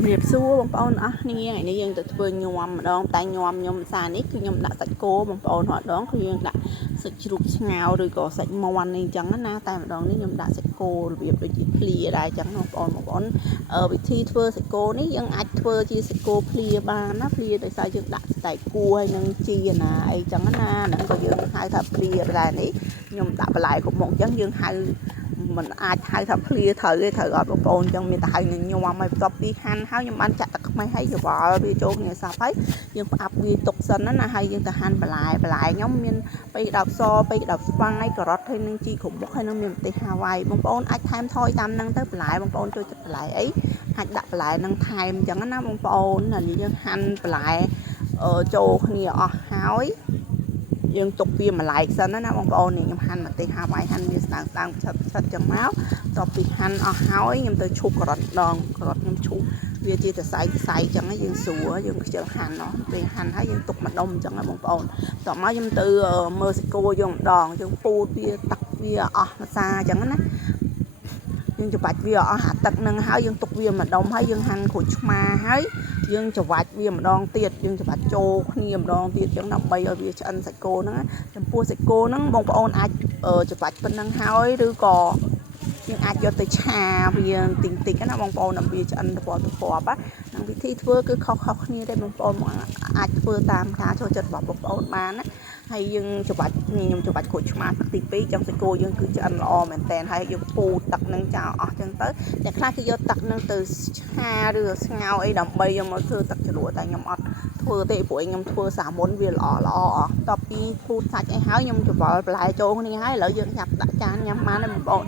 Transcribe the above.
ជំរាបសួរបងប្អូនអស់គ្នាថ្ងៃនេះយើងទៅធ្វើញោមម្ដងតែញោមខ្ញុំសានេះគឺខ្ញុំដាក់សាច់គោបងប្អូនម្ដងគឺយើងដាក់សាច់ជ្រូកស្ងោរឬក៏សាច់មាន់នេះអញ្ចឹងណាតែម្ដងនេះខ្ញុំដាក់សាច់គោរបៀបដូចជាភ្លាដែរអញ្ចឹងបងប្អូនវិធីធ្វើសាច់គោនេះយើងអាចធ្វើជាសាច់គោភ្លាបានណាភ្លាដោយសារយើងដាក់ស្ដែកគួរហើយនឹងជីណាអីអញ្ចឹងណាហ្នឹងក៏យើងហៅថាភ្លាដែរនេះខ្ញុំដាក់បន្លែគ្រប់មុខអញ្ចឹងយើងហៅมันអាចហៅថាភ្លាត្រូវទេត្រូវអត់បងប្អូនអញ្ចឹងមានតែហៅញោមហើយបន្ទាប់ពីហាន់ហើយខ្ញុំបានចាក់ទឹកខ្មេះហើយច្របល់វាចូលគ្នាសោះហើយយើងផ្អាប់វាទុកសិនណាហើយយើងទៅហាន់បន្លែខ្ញុំមានបីដបសបីដបស្វាយការ៉ុតហើយនឹងជីគ្រប់មុខហើយនឹងមានម្ទេសហាវ៉ៃបងប្អូនអាចថែមថយតាមហ្នឹងទៅបន្លែបងប្អូនចូលចិត្តបន្លែអីអាចដាក់បន្លែនឹងថែមអញ្ចឹងណាបងប្អូនហើយយើងហាន់បន្លែចូលគ្នាអស់ហើយយើងទុកវាមួយឡែកសិនណាបងប្អូននេះខ្ញុំហាន់ម្ទេសហាវ៉ៃហាន់វាស្ដើងឆិតចឹងមកបន្ទាប់ពីហាន់អស់ហើយខ្ញុំទៅឈូសការ៉ុតដងការ៉ុតខ្ញុំឈូសវាជាសរសៃចឹងយើងស្រួលយើងខ្ជិលហាន់เนาะពេលហាន់ហើយយើងទុកម្ដុំចឹងណាបងប្អូនបន្ទាប់មកខ្ញុំទៅមើលសាច់គោយើងម្ដងយើងពូតវាទឹកវាអស់ម្សាចឹងណាយើងច្បាច់វាអស់អាទឹកនឹងហើយយើងទុកវាម្ដុំហើយយើងហាន់ក្រូចឆ្មាហើយយើងច្រវាច់វាម្ដងទៀតយើងច្រវាច់ចូលគ្នាម្ដងទៀតចឹងដើម្បីឲ្យវាឆ្អិនសាច់គោហ្នឹងចំពោះសាច់គោហ្នឹងបងប្អូនអាចច្រវាច់ប៉ុណ្ណឹងហើយឬក៏យើងអាចយកទៅឆាវាតិចណាបងប្អូនដើម្បីឆ្អិនទៅពណ៌ហ្នឹងវិធីធ្វើគឺខុសៗគ្នាដែរបងប្អូនអាចធ្វើតាមការចូលចិត្តរបស់បងប្អូនបានណាហើយយើងច្រវាច់ខ្ញុំច្រវាច់ក្រូចឆ្មាទឹកទី2ចឹងសាច់គោយើងគឺឆ្អិនល្អមែនតើហើយយើងពូទឹកនឹងចោលអស់ចឹងទៅអ្នកខ្លះគេយកទឹកនឹងទៅឆាឬស្ងោរអីដើម្បីយកមកធ្វើទឹកជ្រក់តែខ្ញុំអត់ធ្វើទេព្រោះខ្ញុំធ្វើសាមុនវាល្អបន្ទាប់ពីពូតសាច់អីហើយខ្ញុំច្របល់បន្លែចូលគ្នាហើយឥឡូវយើងចាប់ដាក់ចានញ៉ាំបានហើយបងប្អូន